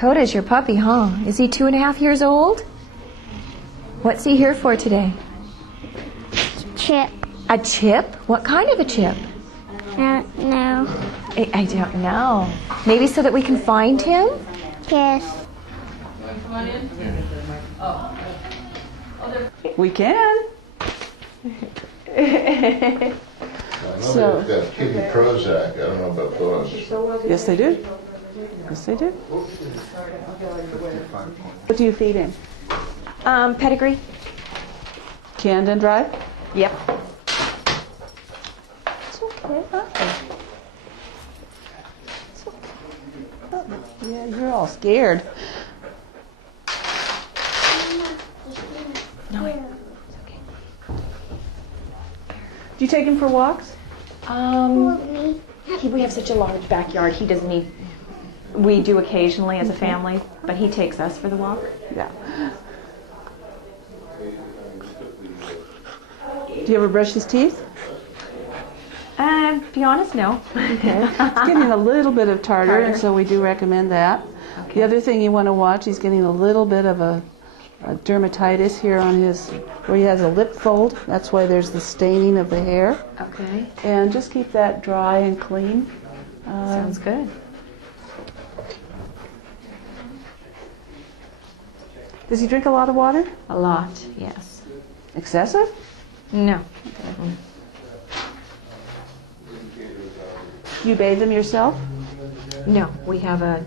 Coda's your puppy, huh? Is he 2.5 years old? What's he here for today? Chip. A chip? What kind of a chip? No. I don't know. Maybe so that we can find him? Yes. We can. So they've got kitty Prozac. I don't know about those. Yes, they do. Yes, they do. What do you feed him? Pedigree. Canned and dry? Yep. It's okay. It's okay. Oh, yeah, you're all scared. No, it's okay. Do you take him for walks? We have such a large backyard. He doesn't need. We do occasionally as a family, but he takes us for the walk. Yeah. Do you ever brush his teeth? To be honest, no. Okay. He's getting a little bit of tartar, and so we do recommend that. Okay. The other thing you want to watch, he's getting a little bit of a dermatitis here on his, where he has a lip fold. That's why there's the staining of the hair. Okay. And just keep that dry and clean. Sounds good. Does he drink a lot of water? A lot, yes. Excessive? No. Do you bathe him yourself? No, we have a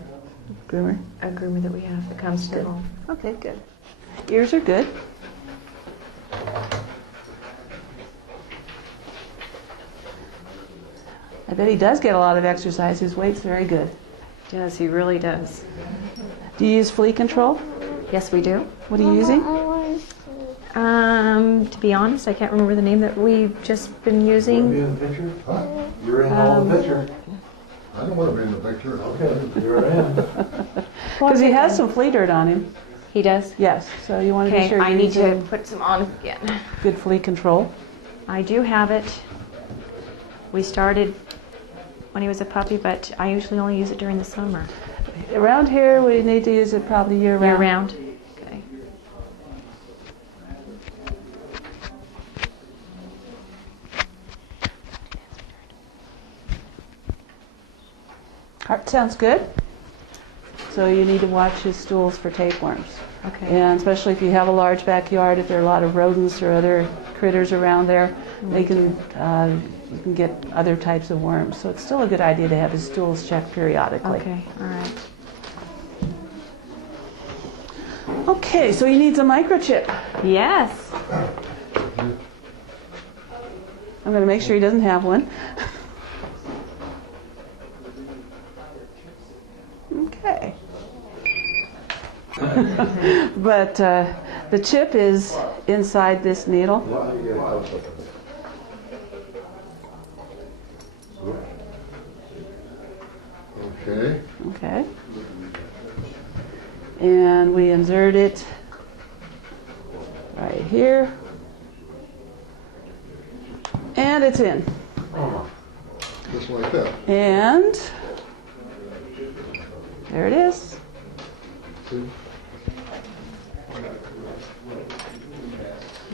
Groomer? groomer that we have that comes to the home. Okay, good. Ears are good. I bet he does get a lot of exercise. His weight's very good. Yes, he really does. Do you use flea control? Yes, we do. What are you using? To be honest, I can't remember the name that we've just been using. In the picture? Huh? You're in all the picture. I don't want to be in the picture. Okay, you're in. Because he has some flea dirt on him. He does? Yes, so you want to be Okay, sure I you're need to using put some on again. good flea control. I do have it. We started when he was a puppy, but I usually only use it during the summer. Around here, we need to use it probably year-round. Year-round? Okay. Heart sounds good. So you need to watch his stools for tapeworms. Okay. And especially if you have a large backyard, if there are a lot of rodents or other critters around there, they can you can get other types of worms. So it's still a good idea to have his stools checked periodically. Okay, all right. Okay, so he needs a microchip. Yes. I'm going to make sure he doesn't have one. Okay. But the chip is inside this needle. Okay. Okay. And we insert it right here. And it's in. Just like that. And there it is. See?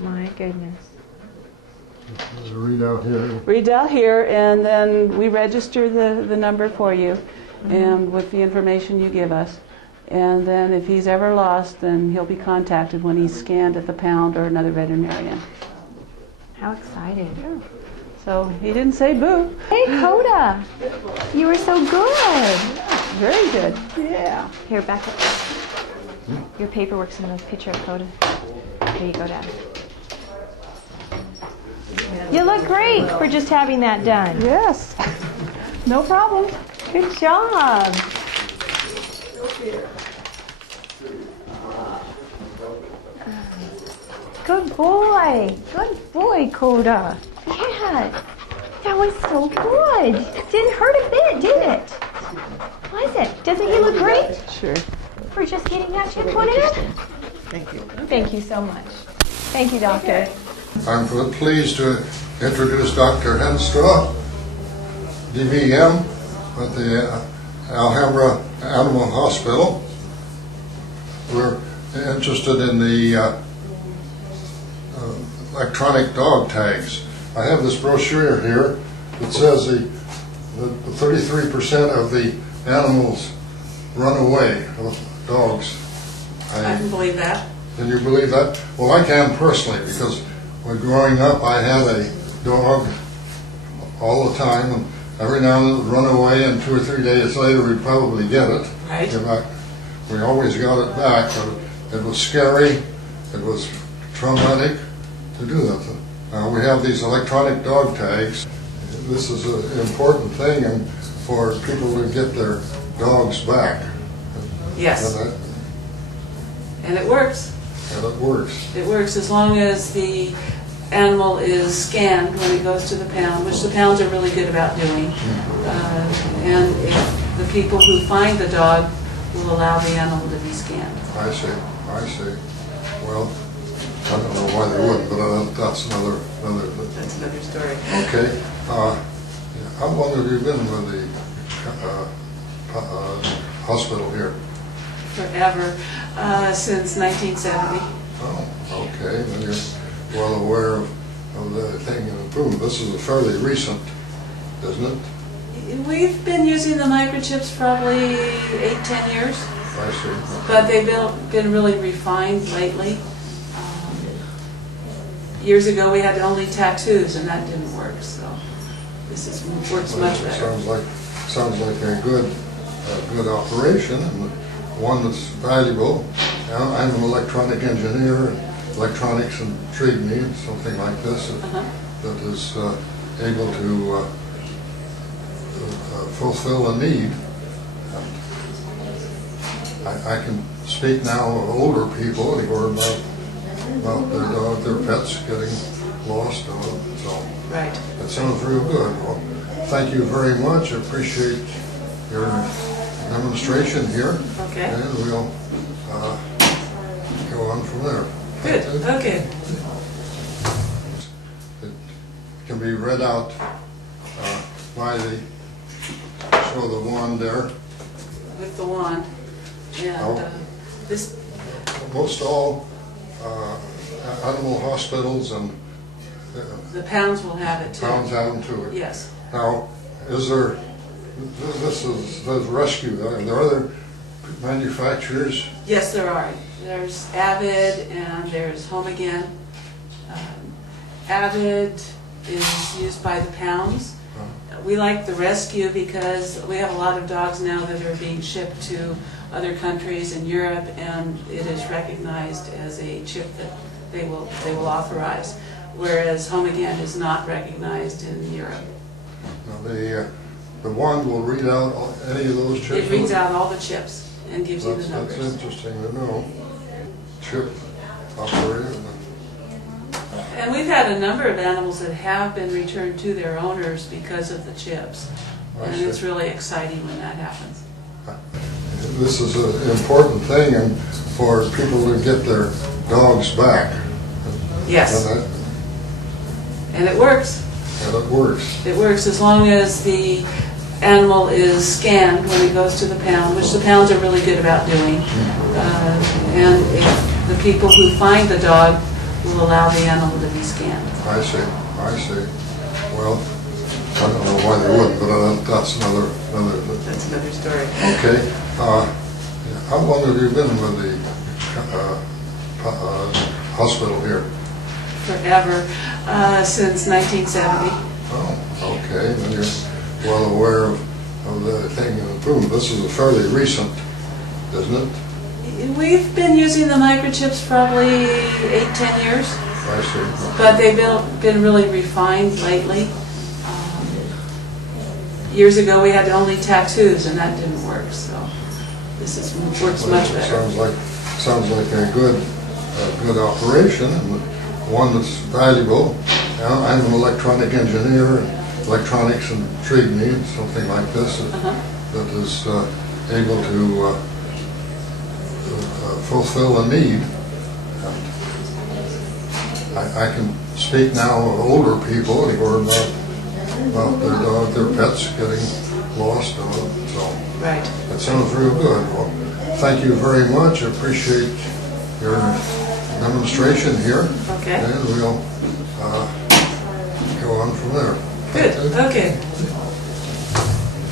My goodness. Read out here. Read out here, and then we register the number for you, and with the information you give us. And then if he's ever lost, then he'll be contacted when he's scanned at the pound or another veterinarian. How excited. So he didn't say boo. Hey, Coda. You were so good. Very good. Yeah. Here, back up. Your paperwork's in the picture of Coda. Here you go, Dad. You look great for just having that done. Yes. No problem. Good job. Good boy. Good boy, Coda. Yeah. That was so good. Didn't hurt a bit, did it? Was it? Doesn't he look great Sure. for just getting that chip put in? Thank you. Thank you so much. Thank you, Doctor. I'm pleased to introduce Dr. Henstra, DVM, at the Alhambra Animal Hospital. we're interested in the electronic dog tags. I have this brochure here that says the 33% of the animals run away, dogs. I can believe that. Can you believe that? Well, I can personally, because when growing up I had a dog all the time, and every now and then it would run away, and 2 or 3 days later we'd probably get it. Right. We always got it back, but it was scary, it was traumatic to do that. Now we have these electronic dog tags. This is an important thing and for people to get their dogs back. Yes. And it works. And it works. It works as long as the animal is scanned when it goes to the pound, which the pounds are really good about doing. And if the people who find the dog will allow the animal to be scanned. I see. Well, I don't know why they wouldn't, but that's another. That's another story. Okay. How long have you been with the hospital here? Forever, since 1970. Oh, okay. Then you're well aware of the thing in the boom. This is a fairly recent, isn't it? We've been using the microchips probably 8-10 years. I see. But they've been really refined lately. Years ago we had only tattoos and that didn't work, so this works much better. Sounds like a good operation, and one that's valuable. I'm an electronic engineer, electronics intrigue me, and something like this that is able to fulfill a need. I can speak now of older people who are about their dog, their pets getting lost. So right. That sounds real good. Well, thank you very much. I appreciate your demonstration here. Okay. And we'll go on from there. Good. Okay. It can be read out by show the wand there. With the wand. And this. Most all animal hospitals and the pounds will have it too. Pounds have them too. Yes. Now, is there? This is rescue. Are there other manufacturers? Yes, there are. There's Avid and there's Home Again. Avid is used by the pounds. We like the rescue because we have a lot of dogs now that are being shipped to other countries in Europe, and it is recognized as a chip that they will authorize, whereas Home Again is not recognized in Europe. Now the wand will read out any of those chips? It reads out all the chips and gives you the numbers. That's interesting to know. Chip operator. And we've had a number of animals that have been returned to their owners because of the chips. And it's really exciting when that happens. This is an important thing and for people to get their dogs back. Yes. And it works. And it works. It works as long as the animal is scanned when it goes to the pound, which the pounds are really good about doing. And if the people who find the dog will allow the animal to be scanned. I see. Well, I don't know why they wouldn't, but that's another. That's another story. Okay. How long have you been with the hospital here? Forever, since 1970. Oh, okay. Then you're well aware of the thing in the boom. This is a fairly recent, isn't it? We've been using the microchips probably 8-10 years. I see. But they've been really refined lately. Years ago we had only tattoos and that didn't work, so this works much better. Sounds like a good operation and one that's valuable. I'm an electronic engineer, electronics intrigue me, and something like this that is able to fulfill a need. I can speak now of older people who are about their dog, their pets getting lost. So Right. That sounds real good. Well, thank you very much. I appreciate your demonstration here. Okay. And we'll go on from there. Good. Okay.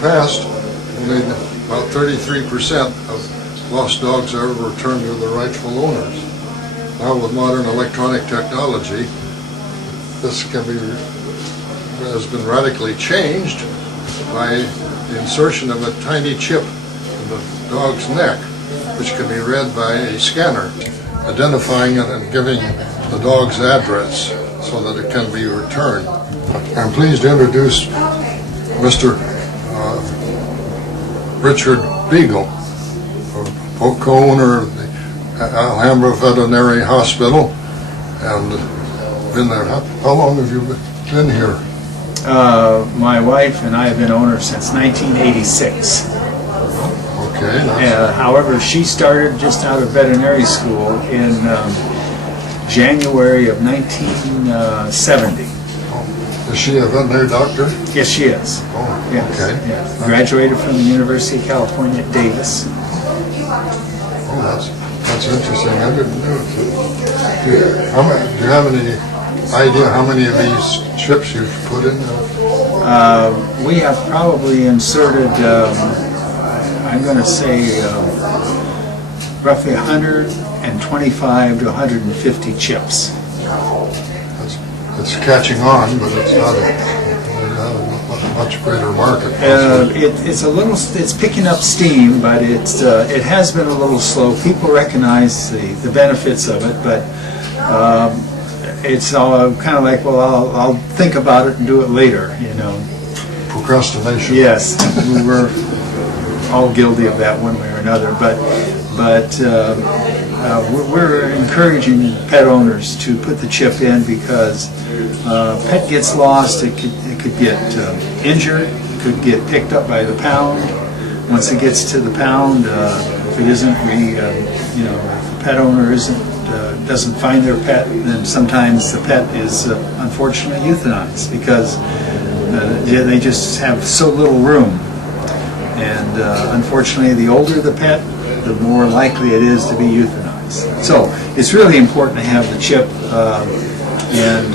Past, only about 33% of lost dogs are ever returned to their rightful owners. Now with modern electronic technology, this has been radically changed by the insertion of a tiny chip in the dog's neck, which can be read by a scanner, identifying it and giving the dog's address so that it can be returned. I'm pleased to introduce Mr. Richard Beagle, co-owner of the Alhambra Veterinary Hospital, and been there. How long have you been here? My wife and I have been owners since 1986. Okay. However, she started just out of veterinary school in January of 1970. Is she a veterinary doctor? Yes, she is. Oh, Yes, okay. yes. Graduated from the University of California at Davis. Oh, that's interesting. I didn't know. Do you have any idea how many of these chips you've put in? We have probably inserted, I'm going to say, roughly 125 to 150 chips. It's catching on, but it's not a much greater market. It's picking up steam, but it has been a little slow. People recognize the benefits of it, but it's all kind of like, well, I'll think about it and do it later, you know. Procrastination. Yes, we're all guilty of that one way or another, but we're encouraging pet owners to put the chip in because pet gets lost, it could get injured, it could get picked up by the pound. Once it gets to the pound, if it isn't, if the pet owner doesn't find their pet, then sometimes the pet is unfortunately euthanized because they just have so little room. And unfortunately, the older the pet, the more likely it is to be euthanized. So it's really important to have the chip, and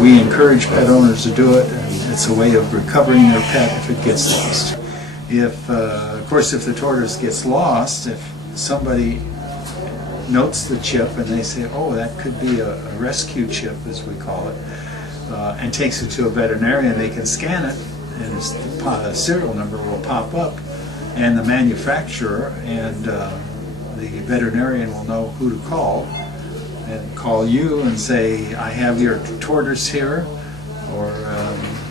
we encourage pet owners to do it. And it's a way of recovering their pet if it gets lost. Of course, if the tortoise gets lost, if somebody notes the chip and they say, oh, that could be a rescue chip, as we call it, and takes it to a veterinarian, they can scan it, and the serial number will pop up, and the manufacturer and the veterinarian will know who to call, and call you and say, I have your tortoise here, or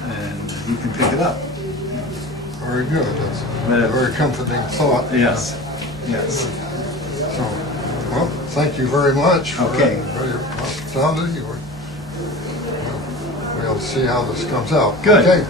and you can pick it up. Very good. That's a very comforting thought. Yes, yes. So, well, thank you very much for your hospitality. We'll see how this comes out. Good. Okay.